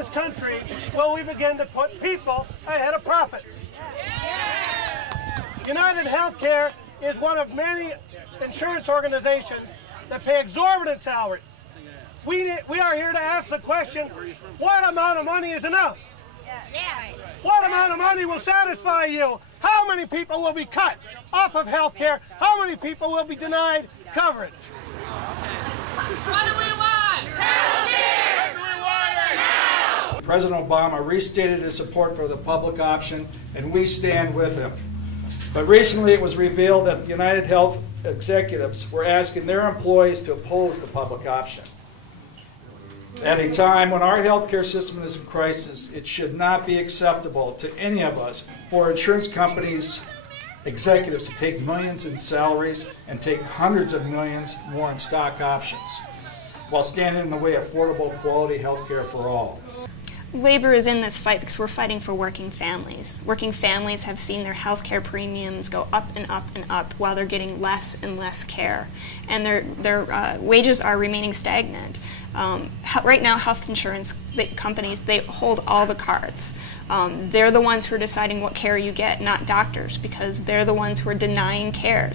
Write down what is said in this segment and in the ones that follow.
this country will we begin to put people ahead of profits. UnitedHealth is one of many insurance organizations that pay exorbitant salaries. We are here to ask the question, what amount of money is enough? What amount of money will satisfy you? How many people will be cut off of health care? How many people will be denied coverage? What do we want? Health care! What do we want now? President Obama restated his support for the public option, and we stand with him. But recently it was revealed that UnitedHealth executives were asking their employees to oppose the public option. At a time when our healthcare system is in crisis, it should not be acceptable to any of us for insurance companies' executives to take millions in salaries and take hundreds of millions more in stock options while standing in the way of affordable, quality healthcare for all. Labor is in this fight because we're fighting for working families. Working families have seen their health care premiums go up and up and up while they're getting less and less care. And their wages are remaining stagnant. Right now, health insurance companies, they hold all the cards. They're the ones who are deciding what care you get, not doctors, because they're the ones who are denying care.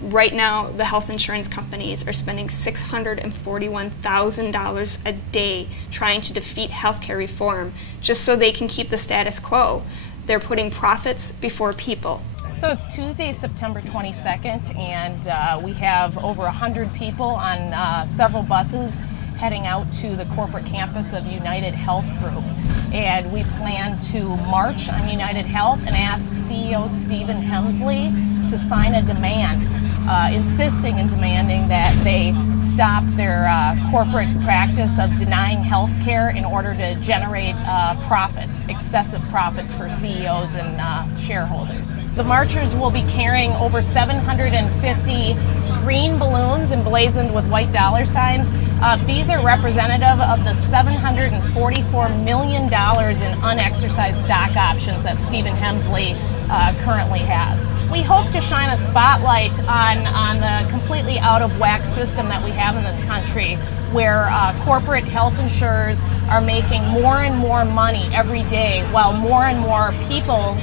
Right now, the health insurance companies are spending $641,000 a day trying to defeat healthcare reform just so they can keep the status quo. They're putting profits before people. So it's Tuesday, September 22nd, and we have over 100 people on several buses heading out to the corporate campus of UnitedHealth Group. And we plan to march on UnitedHealth and ask CEO Stephen Hemsley to sign a demand, insisting and demanding that they stop their corporate practice of denying health care in order to generate profits, excessive profits for CEOs and shareholders. The marchers will be carrying over 750 green balloons emblazoned with white dollar signs. These are representative of the $744 million in unexercised stock options that Stephen Hemsley currently has. We hope to shine a spotlight on the completely out-of-whack system that we have in this country, where corporate health insurers are making more and more money every day, while more and more people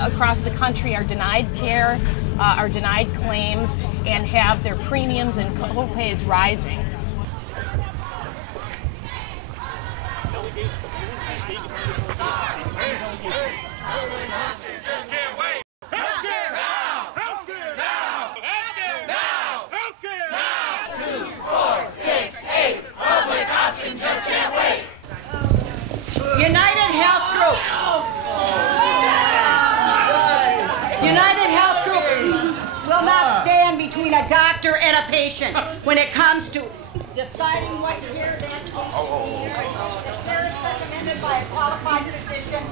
across the country are denied care, are denied claims, and have their premiums and co-pays rising. UnitedHealth Group. UnitedHealth Group will not stand between a doctor and a patient when it comes to deciding what care that patient needs. If care is recommended by a qualified physician,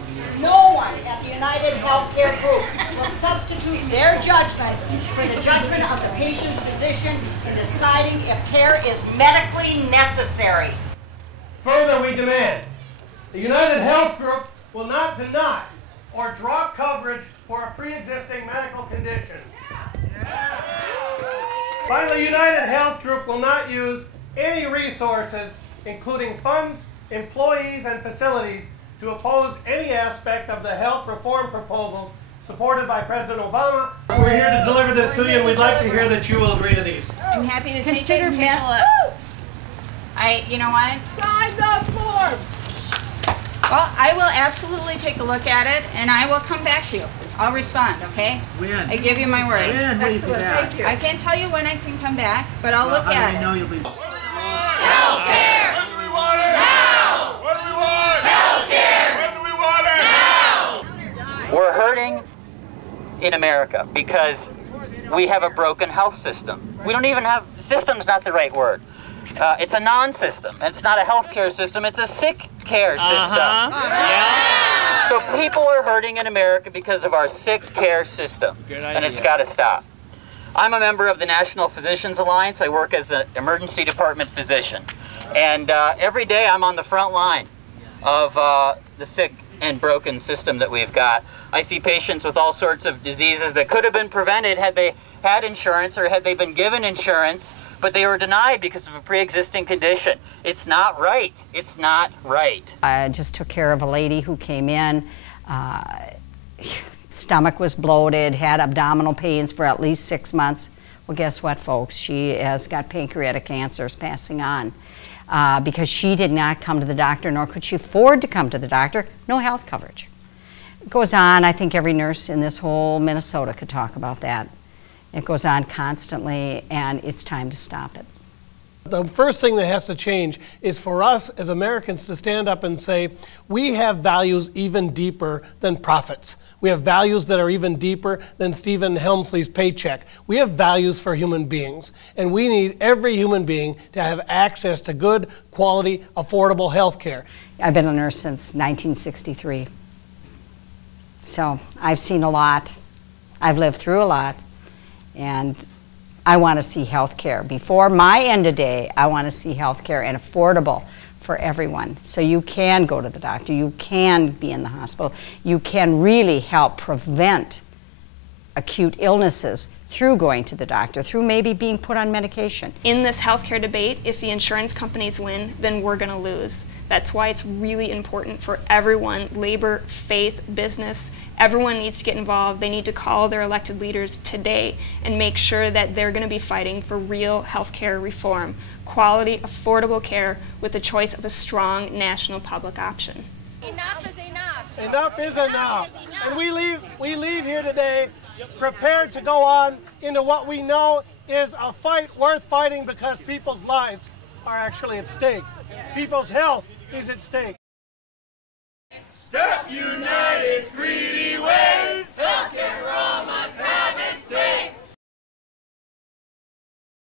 no one at the UnitedHealth Group will substitute their judgment for the judgment of the patient's physician in deciding if care is medically necessary. Further, we demand the UnitedHealth Group will not deny or drop coverage for a pre-existing medical condition. Finally, UnitedHealth Group will not use any resources, including funds, employees, and facilities, to oppose any aspect of the health reform proposals supported by President Obama. We're here to deliver this to you, and we'd like to hear that you will agree to these. I'm happy to take a look. You know what? Sign the form! Well, I will absolutely take a look at it, and I will come back to you. I'll respond, okay? When? I give you my word. When will you be back? Thank you. I can't tell you when I can come back, but I'll look How at do we it. know you'll be? Health care! When do we want it? Now! What do we want? Health care! When do we want it? Now! We're hurting in America because we have a broken health system. We don't even have, system's not the right word. It's a non-system. It's not a healthcare system, it's a sick care system. Yeah. So people are hurting in America because of our sick care system. And it's got to stop. I'm a member of the National Physicians Alliance. I work as an emergency department physician. And every day I'm on the front line of the sick and broken system that we've got. I see patients with all sorts of diseases that could have been prevented had they had insurance or had they been given insurance, but they were denied because of a pre-existing condition. It's not right. It's not right. I just took care of a lady who came in. Stomach was bloated, had abdominal pains for at least 6 months. Well, guess what, folks? She has got pancreatic cancer, is passing on. Because she did not come to the doctor, nor could she afford to come to the doctor. No health coverage. It goes on. I think every nurse in this whole Minnesota could talk about that. It goes on constantly, and it's time to stop it. The first thing that has to change is for us as Americans to stand up and say, we have values even deeper than profits. We have values that are even deeper than Stephen Helmsley's paycheck. We have values for human beings, and we need every human being to have access to good, quality, affordable health care. I've been a nurse since 1963. So I've seen a lot. I've lived through a lot. And I want to see health care. Before my end of day, I want to see health care and affordable for everyone. So you can go to the doctor, you can be in the hospital, you can really help prevent acute illnesses through going to the doctor, through maybe being put on medication. In this healthcare debate, if the insurance companies win, then we're going to lose. That's why it's really important for everyone, labor, faith, business, everyone needs to get involved. They need to call their elected leaders today and make sure that they're going to be fighting for real healthcare reform, quality, affordable care with the choice of a strong national public option. Enough is enough. Enough is enough. And we leave here today prepared to go on into what we know is a fight worth fighting because people's lives are actually at stake. People's health is at stake. Step united, greedy way.